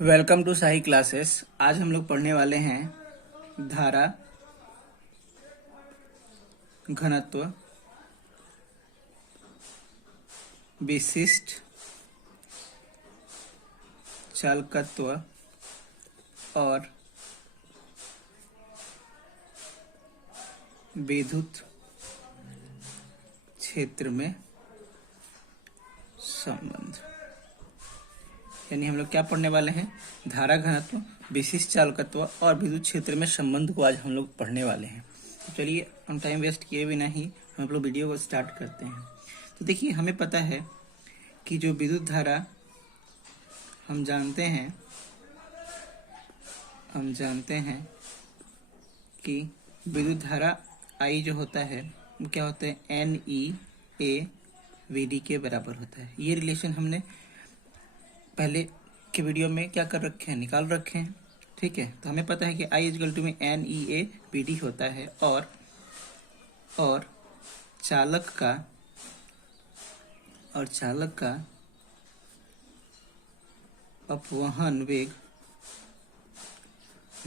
Welcome to Sahi classes. आज हम लोग पढ़ने वाले हैं धारा घनत्व, विशिष्ट चालकत्व और विद्युत क्षेत्र में संबंध। यानी हम लोग क्या पढ़ने वाले हैं? धारा घनत्व, विशिष्ट चालकत्व और विद्युत क्षेत्र में संबंध को आज हम लोग पढ़ने वाले हैं। तो चलिए हम टाइम वेस्ट किए बिना ही हम लोग वीडियो को स्टार्ट करते हैं। तो देखिए, हमें पता है कि जो विद्युत धारा हम जानते हैं कि विद्युत धारा I जो होता है वो क्या होता है? NE/AVD के बराबर होता है। ये रिलेशन हमने पहले के वीडियो में क्या कर रखे हैं? निकाल रखे हैं। ठीक है, तो हमें पता है कि I इजकल टू में NE/AVD होता है और चालक का अपवहन वेग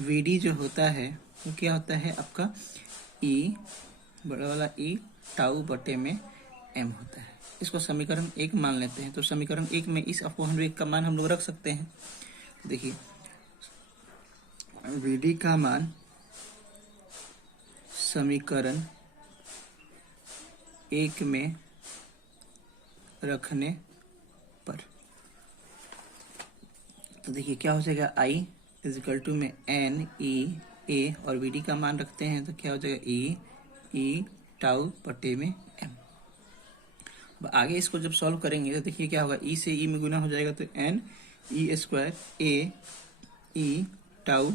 VD जो होता है वो क्या होता है आपका? E, बड़ा वाला E टाउ बटे में M होता है। इसको समीकरण 1 मान लेते हैं। तो समीकरण 1 में इस अपवहन वेग का मान हम लोग रख सकते हैं। देखिए, VD का मान समीकरण 1 में रखने पर, तो देखिए क्या हो जाएगा? I इजकल टू में NE/A और VD का मान रखते हैं तो क्या हो जाएगा? E टाउ बटे में M। आगे इसको जब सॉल्व करेंगे तो देखिए क्या होगा? E से E में गुना हो जाएगा तो NE² A टाउ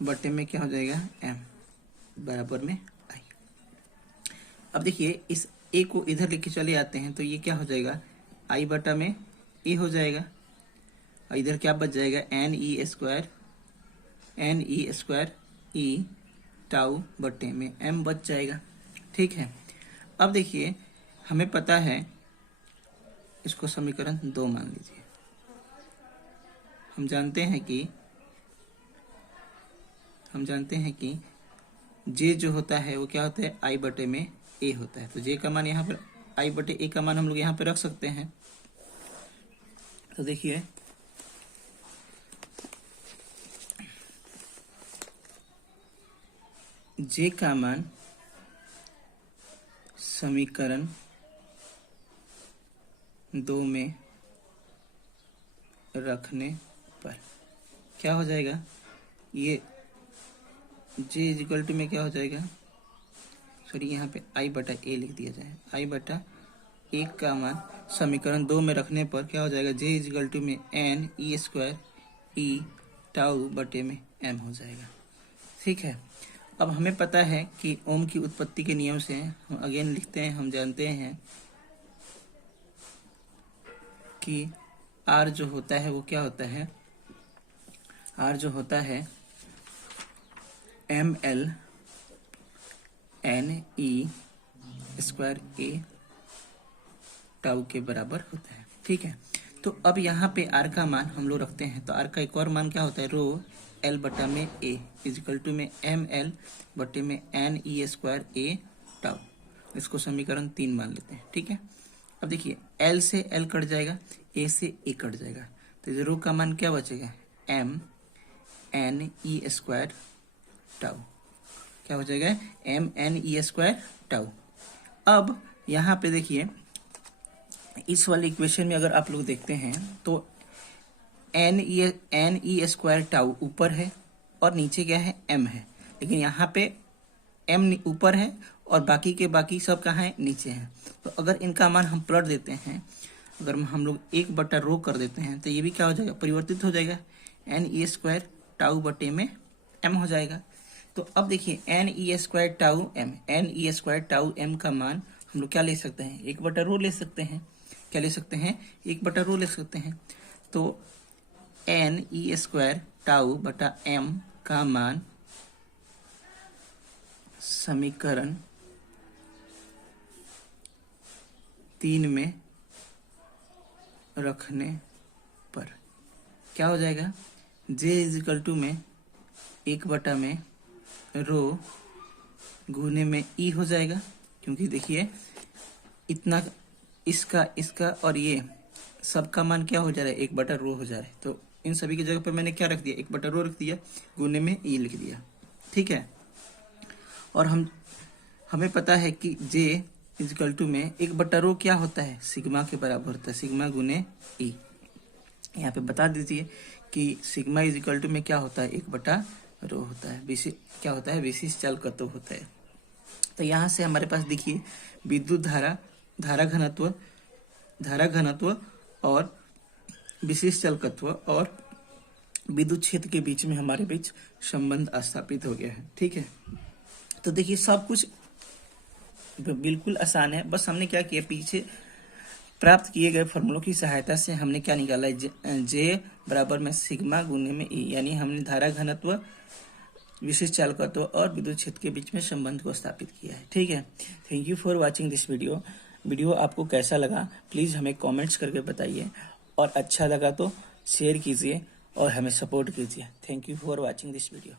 बटे में क्या हो जाएगा? M बराबर में I। अब देखिए, इस A को इधर लेके चले आते हैं तो ये क्या हो जाएगा? I बटा में A हो जाएगा और इधर क्या बच जाएगा? NE² E टाउ बटे में M बच जाएगा। ठीक है, अब देखिए हमें पता है, इसको समीकरण 2 मान लीजिए। हम जानते हैं कि J जो होता है वो क्या होता है? I बटे में A होता है। तो J का मान यहाँ पर, I बटे A का मान हम लोग यहाँ पे रख सकते हैं। तो देखिए J का मान समीकरण 2 में रखने पर क्या हो जाएगा? ये J इजिकल टू में क्या हो जाएगा? सॉरी, यहाँ पे I बटा A लिख दिया जाए। I बटा A का मान समीकरण 2 में रखने पर क्या हो जाएगा? J इजिकल टू में NE² E टाउ बटे में M हो जाएगा। ठीक है, अब हमें पता है कि ओम की उत्पत्ति के नियम से हम अगेन लिखते हैं। हम जानते हैं कि R जो होता है वो क्या होता है? R जो होता है ML NE² A टाउ के बराबर होता है। ठीक है, तो अब यहाँ पे R का मान हम लोग रखते हैं। तो R का एक और मान क्या होता है? रो L बटा में A इजिकल टू में ML बटे में NE² A टाउ। इसको समीकरण 3 मान लेते हैं। ठीक है, अब देखिए L से L कट जाएगा, A से A कट जाएगा, तो इधर रो का मान क्या बचेगा? M NE² tau. क्या हो जाएगा? M NE² tau. अब यहाँ पे देखिए, इस वाले इक्वेशन में अगर आप लोग देखते हैं तो NE² टाउ ऊपर है और नीचे क्या है? M है। लेकिन यहाँ पे M ऊपर है और बाकी सब कहाँ है? नीचे है। तो अगर इनका मान हम पलट देते हैं, अगर हम लोग 1 बटा रो कर देते हैं तो ये भी क्या हो जाएगा? परिवर्तित हो जाएगा। NE² टाउ बटे में M हो जाएगा। तो अब देखिए NE² टाउ M का मान हम लोग क्या ले सकते हैं? 1 बटा रो ले सकते हैं। क्या ले सकते हैं? 1 बटा रो ले सकते हैं। तो NE² टाउ बटा M का मान समीकरण 3 में रखने पर क्या हो जाएगा, जे इज इक्वल टू में 1 में रो गुने में ई हो जाएगा, क्योंकि देखिए इतना इसका और ये सबका मान क्या हो जा रहा है, 1/रो हो जा रहा है। तो इन सभी की जगह पर मैंने क्या रख दिया, 1/रो रख दिया, गुने में ई लिख दिया। ठीक है, और हमें पता है कि जे इजकल टू में 1/रो क्या होता है, सिग्मा के बराबर होता है, सिग्मा गुने ई। यहाँ पे बता दीजिए कि सिग्मा इजकल टू में क्या होता है, 1/रो होता है, क्या होता है, विशिष्ट चालकत्व होता है। तो यहाँ से हमारे पास देखिए विद्युत धारा घनत्व और विशिष्ट चालकत्व और विद्युत क्षेत्र के बीच में हमारे बीच संबंध स्थापित हो गया है। ठीक है, तो देखिए सब कुछ बिल्कुल आसान है, बस हमने क्या किया, पीछे प्राप्त किए गए फॉर्मूलों की सहायता से हमने क्या निकाला है, जे बराबर में सिग्मा गुने में ई, यानी हमने धारा घनत्व, विशिष्ट चालकत्व और विद्युत क्षेत्र के बीच में संबंध को स्थापित किया है। ठीक है, thank you for watching this video आपको कैसा लगा प्लीज़ हमें कमेंट्स करके बताइए, और अच्छा लगा तो शेयर कीजिए और हमें सपोर्ट कीजिए। Thank you for watching this video.